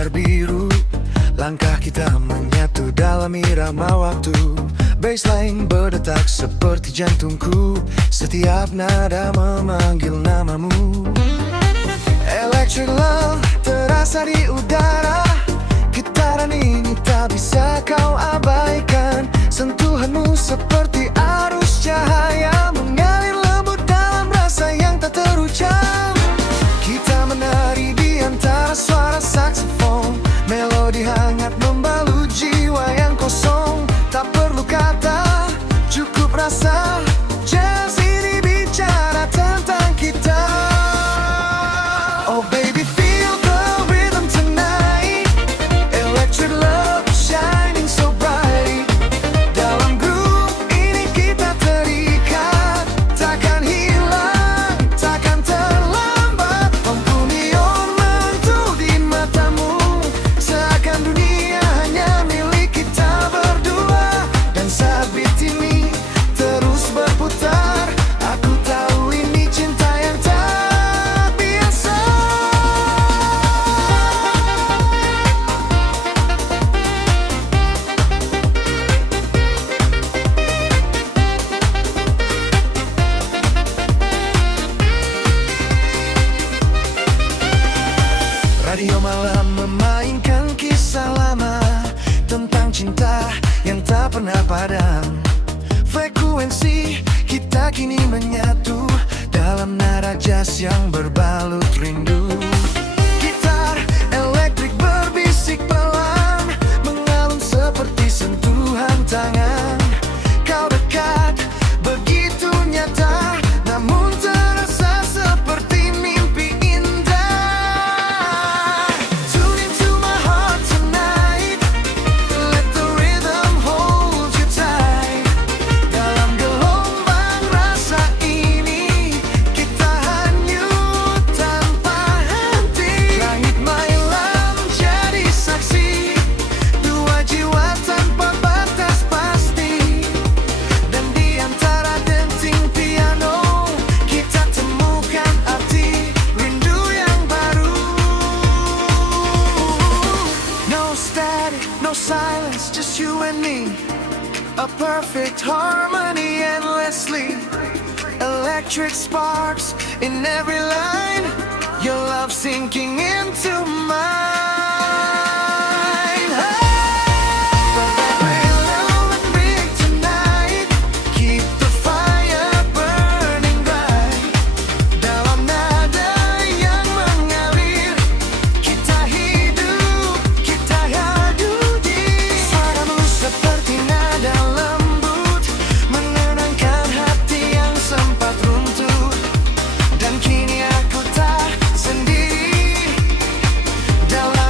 sadar biru. Langkah kita menyatu dalam irama waktu. Baseline berdetak seperti jantungku. Setiap nada memanggil namamu. Electric love terasa di udara. Getaran ini tak bisa kau abaikan. Sentuhanmu seperti arus cahaya, mengalir lembut dalam rasa yang tak terucap. Kita menari di antara suara saksofon. Melodi hangat membalut jiwa yang kosong. Tak perlu kata, cukup rasa. Jazz ini bicara tentang kita. Oh baby, feel the rhythm tonight. Electric love shining so bright. Dalam groove ini kita terikat. Takkan hilang, takkan terlambat. Lampu neon mentuh di matamu. Seakan dunia hanya milik kita berdua. Dan saat beat ini terus berputar, aku tahu ini cinta yang tak biasa. Radio malam memainkan kisah lama tentang cinta yang tak pernah padam. Frekuensi kita kini menyatu dalam nada jazz yang berbalut rindu. Gitar elektrik berbisik pelan, mengalun seperti sentuhan tangan. Kau dekat, begitu nyata, namun terasa seperti mimpi indah. Tune into my heart tonight. Let the rhythm hold you tight. Dalam gelombang rasa ini, kita hanyut tanpa henti. Langit malam jadi saksi, dua jiwa tanpa batas pasti. Dan di antara denting piano, kita temukan arti rindu yang baru. No static, no silence, just you and me. A perfect harmony endlessly. Electric sparks in every line. Your love sinking into mine. We'll big tonight. Keep the fire burning bright. Dalam nada yang mengalir, kita hidup, kita hadudi. Suaramu seperti nada lembut, menenangkan hati yang sempat runtuh. Dan kini aku tak sendiri dalam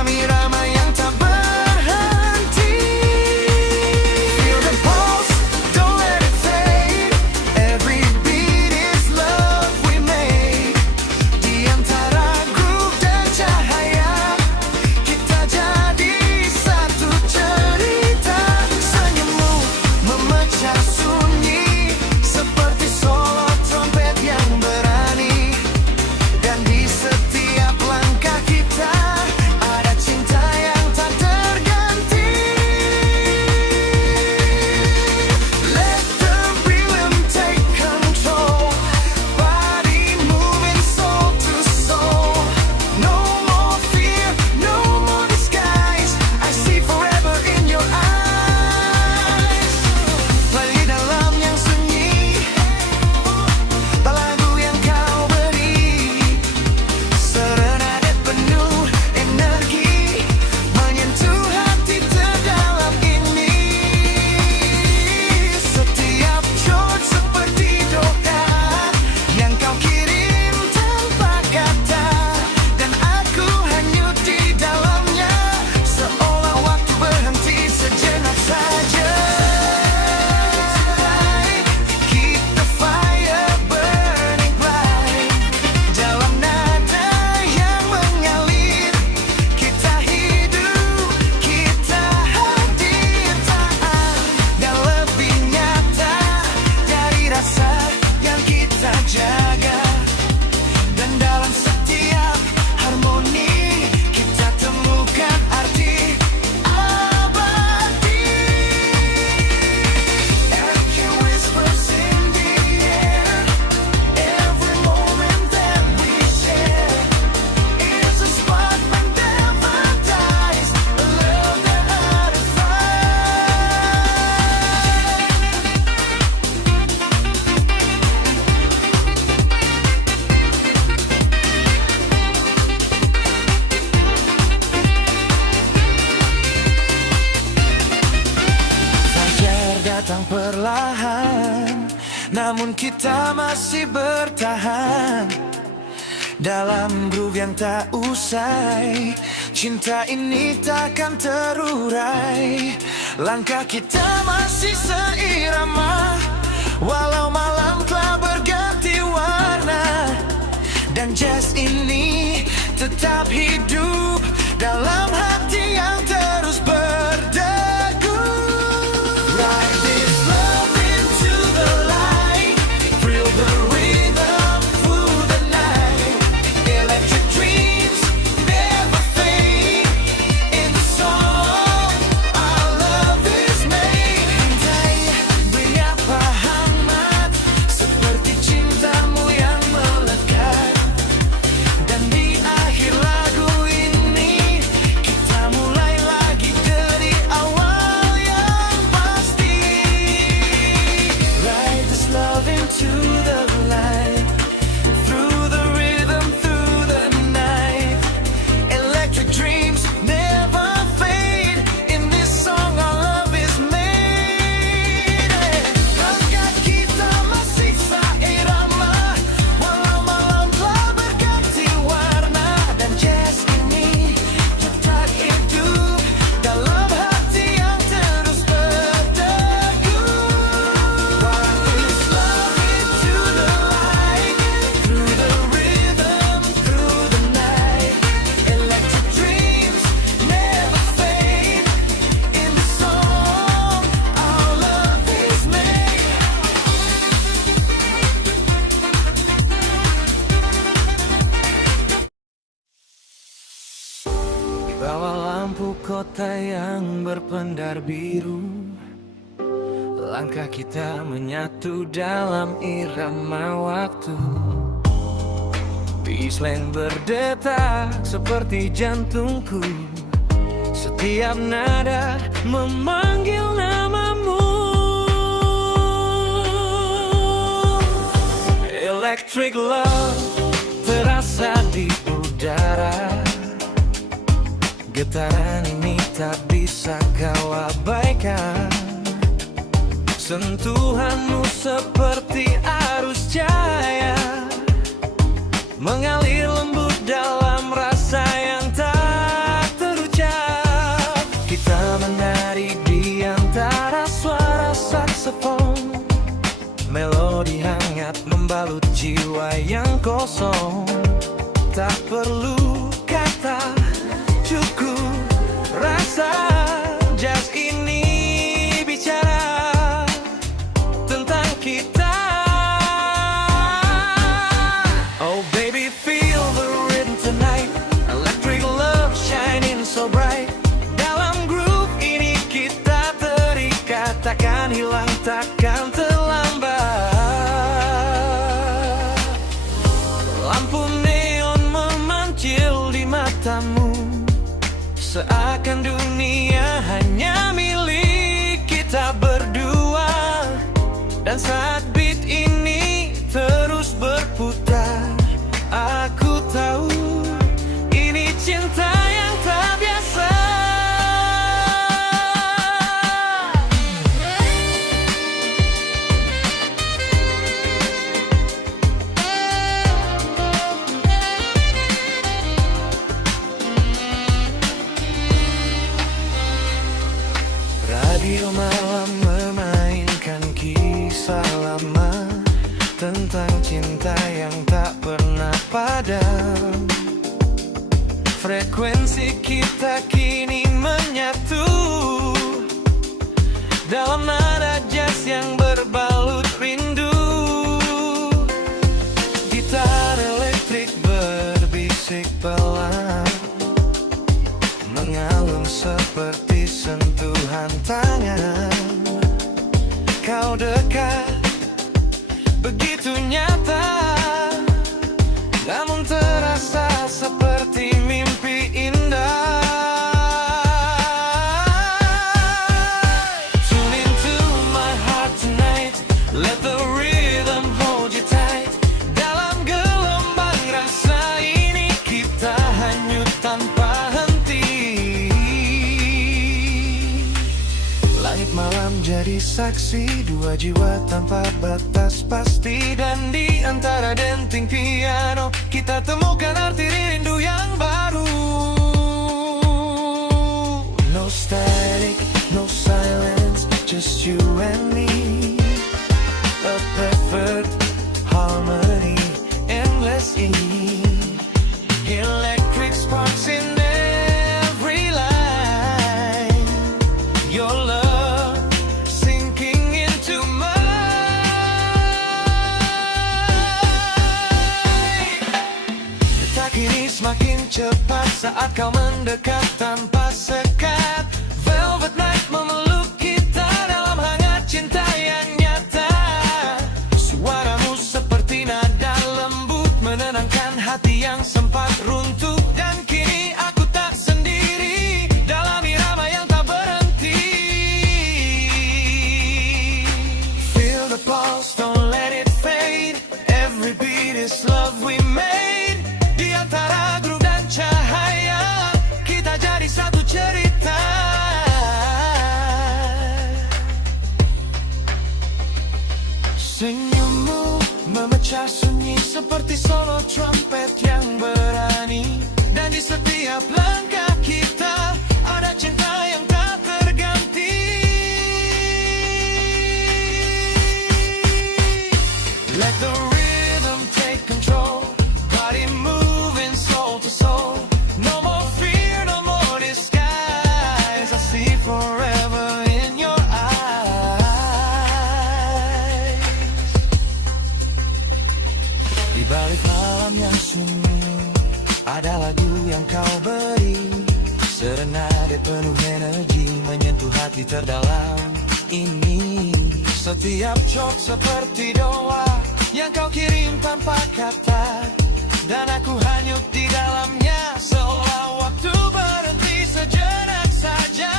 perlahan, namun kita masih bertahan dalam groove yang tak usai. Cinta ini takkan terurai, langkah kita masih seirama, walau malam telah berganti warna. Dan jazz ini tetap hidup dalam hati yang terus berdegu. Ride this love into the light, feel the rhythm through the night. Electric dreams never fade. In the song our love is made. Hindai beri apa hangat, seperti cintamu yang melekat. Dan di akhir lagu ini kita mulai lagi dari awal yang pasti. Ride this love into the light, through the rhythm, through the night. Electric dreams never fade. In this song our love is made. Langkah kita masih seirama, walau malam telah berganti warna. Dan jazz ini tetap hidup dalam hati yang terus berdegu. Ride this love into the light, through the rhythm, through the night. Electric dreams never fade. In the song our love is made. Di bawah lampu kota yang berpendar biru, langkah kita menyatu dalam irama waktu. Baseline berdetak seperti jantungku, setiap nada memanggil namamu. Electric love terasa di udara, getaran ini tak bisa kau abaikan. Sentuhanmu seperti arus cahaya, mengalir lembut dalam rasa yang tak terucap. Kita menari di antara suara saksofon, melodi hangat membalut jiwa yang kosong. Tak perlu kata, cukup rasa. Jazz ini bicara tentang kita. Oh baby, feel the rhythm tonight. Electric love shining so bright. Dalam groove ini kita terikat, takkan hilang, takkan terlambat. Lampu neon memancil di matamu, seakan dunia hanya milik kita berdua. Dan saat beat ini terus berputar, aku tahu ini cinta yang tak biasa. Radio malam memainkan kisah lama tentang cinta yang tak pernah padam. Frekuensi kita kini menyatu dalam nada jazz yang berbalut rindu. Gitar elektrik berbisik pelan, mengalun seperti sentuhan tangan. Kau dekat, begitu nyata, namun terasa seperti mimpi indah. Tune into my heart tonight, let the rhythm hold you tight. Dalam gelombang rasa ini kita hanyut tanpa henti. Langit malam jadi saksi dua jiwa tanpa batas pasti. Dan di antara denting piano kita temukan arti rindu yang baru. No static, no silence, just you and me. A perfect harmony, endless ease. Electric sparks in every line. Your love sinking into mine. Detak ini semakin cepat saat kau mendekat tanpa sekat. Velvet night memeluk kita dalam hangat cinta yang nyata. Suaramu seperti nada lembut menenangkan hati yang sempat runtuh. Dan kini aku tak sendiri dalam irama yang tak berhenti. Feel the pulse, don't let it fade. Every beat is love we made. Di antara groove dan cahaya kita jadi satu cerita. Senyummu memecah sunyi seperti solo trompet yang berani. Dan di setiap langkah kita ada cinta yang tak terganti. Let the rhythm take control, body moving soul to soul. No more fear, no more disguise. I see forever in your eyes. Di balik malam yang sunyi ada lagu yang kau beri. Serenade penuh energi menyentuh hati terdalam ini. Setiap chord seperti doa yang kau kirim tanpa kata. Dan aku hanyut di dalamnya seolah waktu berhenti sejenak saja.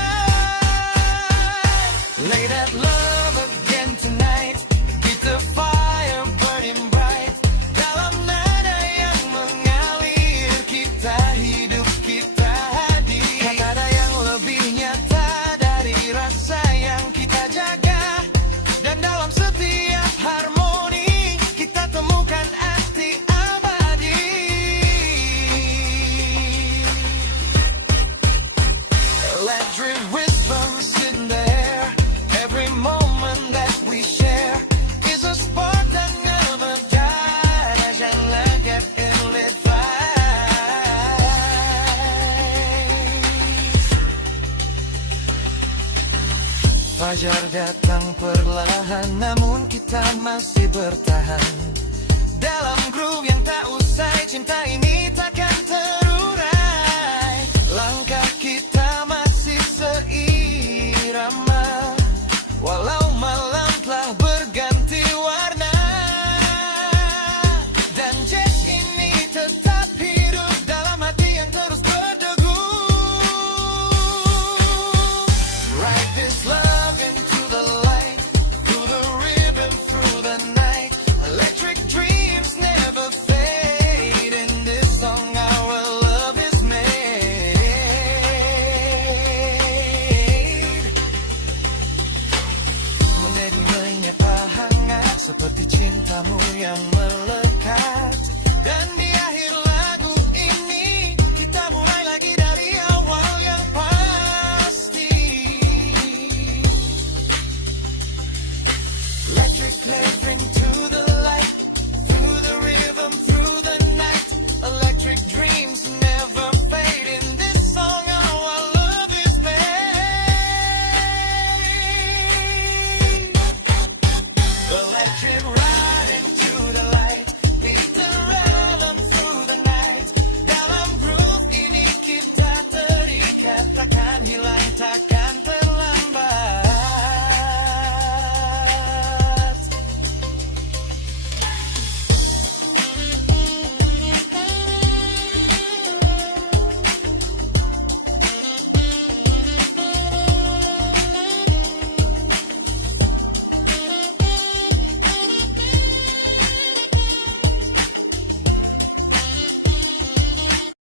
Lay that love again tonight. Keep the fire burning bright. Dalam nada yang mengalir kita hidup, kita hadir. Tak ada yang lebih nyata dari rasa yang kita jaga. Dan dalam setiap harmoni kita temukan arti abadi. Electric whispers in the air. Every moment that we share is a spark that never dies. As I look at it lit fires. Fajar datang perlahan, namun kita masih bertahan dalam groove yang tak usai. Cinta ini